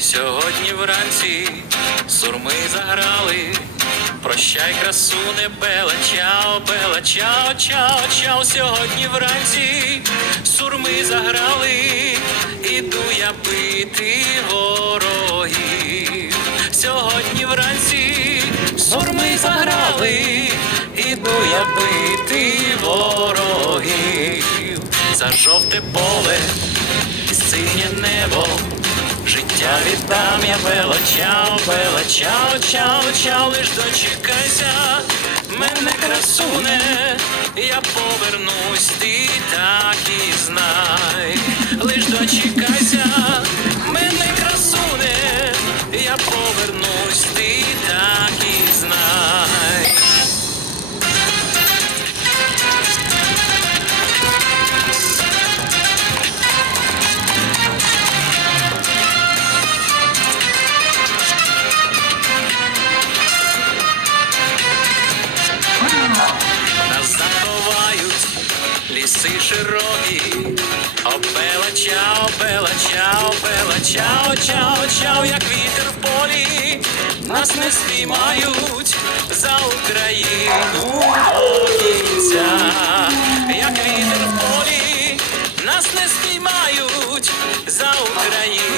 Сьогодні вранці сурми заграли. Прощай, красуне, бела, чао, бела, чао, чао, чао. Сьогодні вранці сурми заграли. Іду я бити ворогів. Сьогодні вранці сурми заграли. Іду я бити ворогів. За жовте поле і синє небо. Життя віддам я бела, чао, бела, чао, чао, чао, лиш дочекайся, мене красуне, я повернусь, ти так і знай, лиш дочекайся, мене красуне, я повернусь, ліси широкі. О, бела, чао, бела, чао, бела, чао, чао, чао, як вітер в полі. Нас не спіймають за Україну до кінця. Як вітер в полі, нас не спіймають за Україну